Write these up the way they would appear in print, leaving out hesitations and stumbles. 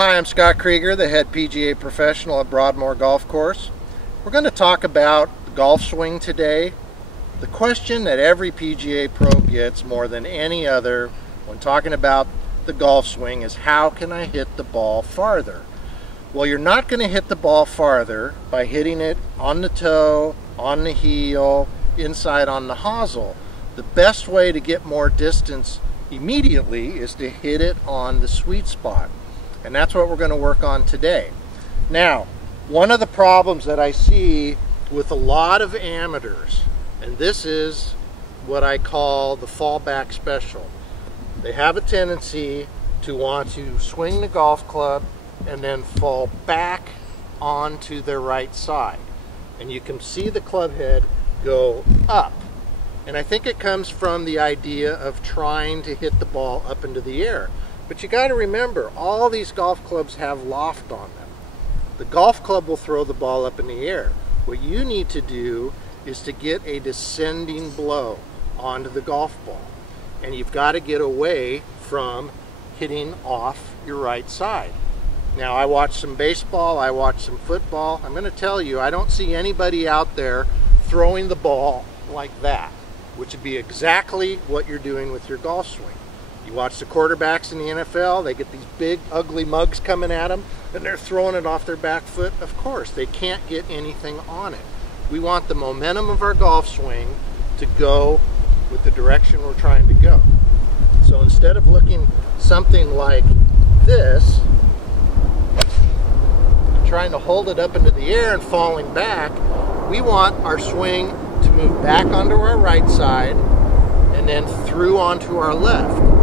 Hi, I'm Scott Krieger, the head PGA Professional at Broadmoor Golf Course. We're going to talk about the golf swing today. The question that every PGA pro gets more than any other when talking about the golf swing is, how can I hit the ball farther? Well, you're not going to hit the ball farther by hitting it on the toe, on the heel, inside on the hosel. The best way to get more distance immediately is to hit it on the sweet spot. And that's what we're going to work on today. Now, one of the problems that I see with a lot of amateurs, and this is what I call the fallback special. They have a tendency to want to swing the golf club and then fall back onto their right side. And you can see the club head go up. And I think it comes from the idea of trying to hit the ball up into the air. But you got to remember, all these golf clubs have loft on them. The golf club will throw the ball up in the air. What you need to do is to get a descending blow onto the golf ball. And you've got to get away from hitting off your right side. Now, I watch some baseball, I watch some football. I'm going to tell you, I don't see anybody out there throwing the ball like that, which would be exactly what you're doing with your golf swing. You watch the quarterbacks in the NFL, they get these big, ugly mugs coming at them, and they're throwing it off their back foot. Of course, they can't get anything on it. We want the momentum of our golf swing to go with the direction we're trying to go. So instead of looking something like this, trying to hold it up into the air and falling back, we want our swing to move back onto our right side and then through onto our left,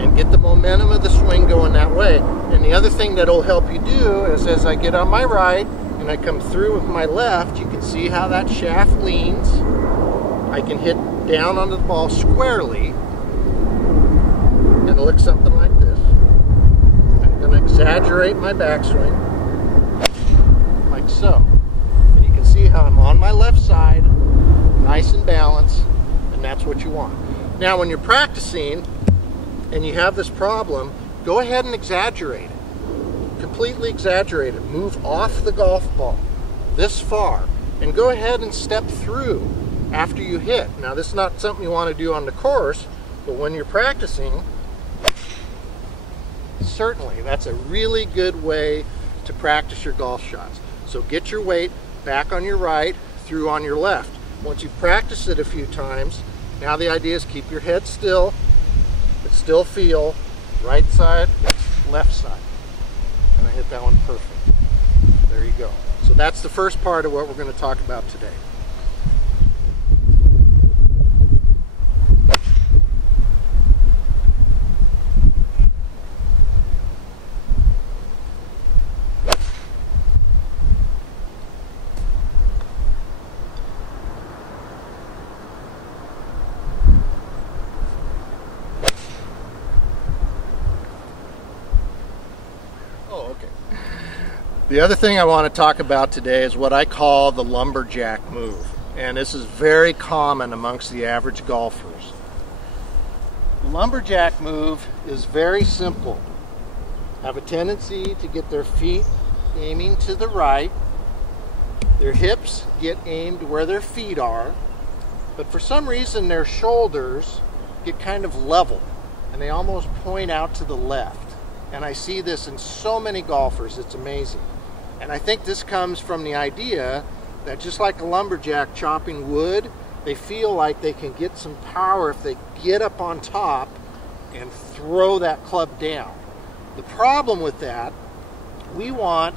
and get the momentum of the swing going that way. And the other thing that will help you do is, as I get on my right and I come through with my left, you can see how that shaft leans. I can hit down onto the ball squarely, and it looks something like this. I'm going to exaggerate my backswing, like so. And you can see how I'm on my left side, nice and balanced, and that's what you want. Now, when you're practicing and you have this problem, go ahead and exaggerate it. Completely exaggerate it. Move off the golf ball this far and go ahead and step through after you hit. Now, this is not something you want to do on the course, but when you're practicing, certainly that's a really good way to practice your golf shots. So get your weight back on your right, through on your left. Once you've practiced it a few times, now the idea is keep your head still, but still feel right side, left side. And I hit that one perfect. There you go. So that's the first part of what we're going to talk about today. The other thing I want to talk about today is what I call the lumberjack move. And this is very common amongst the average golfers. The lumberjack move is very simple. Have a tendency to get their feet aiming to the right. Their hips get aimed where their feet are. But for some reason their shoulders get kind of level and they almost point out to the left. And I see this in so many golfers, it's amazing. And I think this comes from the idea that just like a lumberjack chopping wood, they feel like they can get some power if they get up on top and throw that club down. The problem with that, we want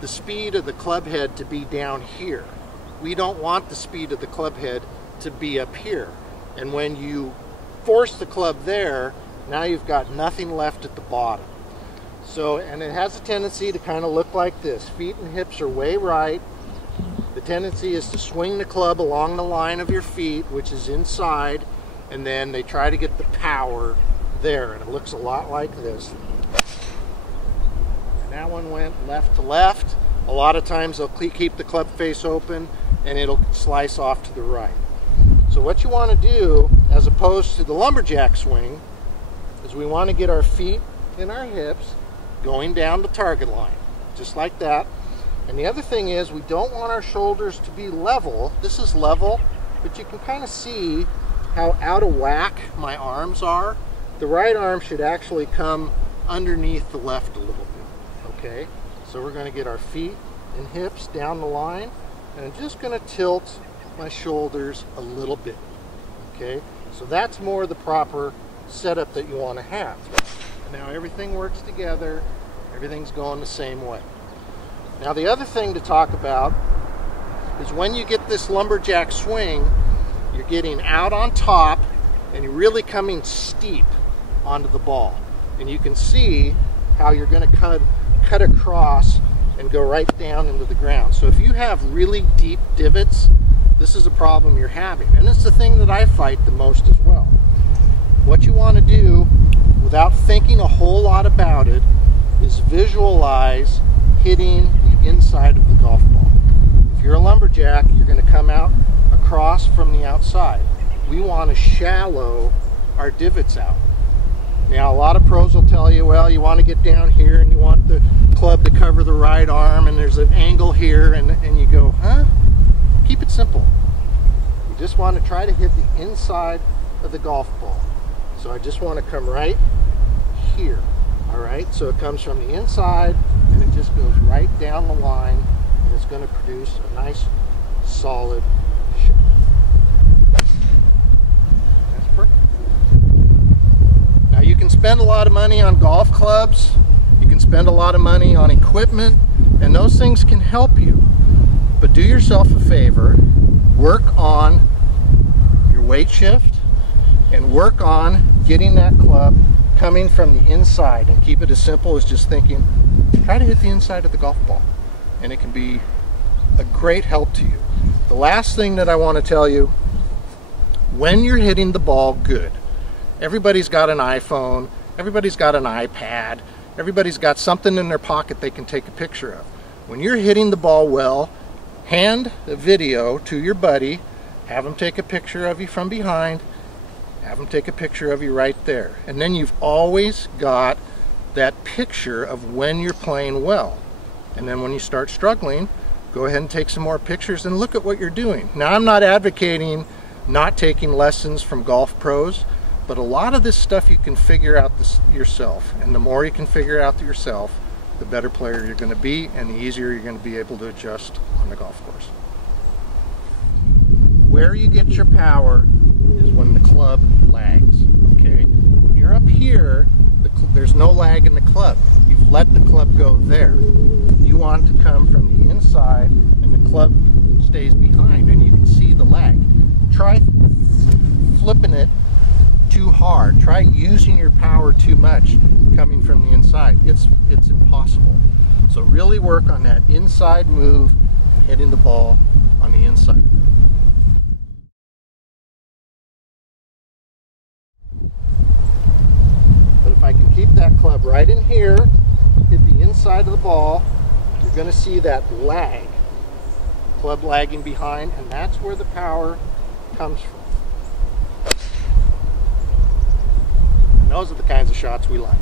the speed of the club head to be down here. We don't want the speed of the club head to be up here. And when you force the club there, now you've got nothing left at the bottom. So, and it has a tendency to kind of look like this. Feet and hips are way right. The tendency is to swing the club along the line of your feet, which is inside, and then they try to get the power there, and it looks a lot like this. And that one went left to left. A lot of times they'll keep the club face open, and it'll slice off to the right. So what you want to do, as opposed to the lumberjack swing, is we want to get our feet in our hips, going down the target line, just like that. And the other thing is, we don't want our shoulders to be level. This is level, but you can kind of see how out of whack my arms are. The right arm should actually come underneath the left a little bit, okay? So we're going to get our feet and hips down the line, and I'm just going to tilt my shoulders a little bit, okay? So that's more the proper setup that you want to have. Now everything works together, everything's going the same way. Now the other thing to talk about is when you get this lumberjack swing, you're getting out on top and you're really coming steep onto the ball. And you can see how you're going to cut across and go right down into the ground. So if you have really deep divots, this is a problem you're having. And it's the thing that I fight the most as well. What you want to do, without thinking a whole lot about it, is visualize hitting the inside of the golf ball. If you're a lumberjack, you're going to come out across from the outside. We want to shallow our divots out. Now a lot of pros will tell you, well, you want to get down here and you want the club to cover the right arm and there's an angle here, and you go, huh? Keep it simple. You just want to try to hit the inside of the golf ball. So I just want to come right here. All right, so it comes from the inside and it just goes right down the line, and it's going to produce a nice solid shot. That's perfect. Now you can spend a lot of money on golf clubs, you can spend a lot of money on equipment, and those things can help you. But do yourself a favor, work on your weight shift and work on getting that club coming from the inside, and keep it as simple as just thinking, try to hit the inside of the golf ball, and it can be a great help to you. The last thing that I want to tell you, when you're hitting the ball good, everybody's got an iPhone, everybody's got an iPad, everybody's got something in their pocket they can take a picture of. When you're hitting the ball well, hand a video to your buddy, have him take a picture of you from behind, have them take a picture of you right there. And then you've always got that picture of when you're playing well. And then when you start struggling, go ahead and take some more pictures and look at what you're doing. Now, I'm not advocating not taking lessons from golf pros, but a lot of this stuff you can figure out yourself. And the more you can figure out yourself, the better player you're going to be, and the easier you're going to be able to adjust on the golf course. Where you get your power is when the club lags, okay? When you're up here, there's no lag in the club. You've let the club go there. You want to come from the inside and the club stays behind, and you can see the lag. Try flipping it too hard. Try using your power too much coming from the inside. It's impossible. So really work on that inside move, hitting the ball on the inside. But if I can keep that club right in here, hit the inside of the ball, you're going to see that lag, club lagging behind, and that's where the power comes from. And those are the kinds of shots we like.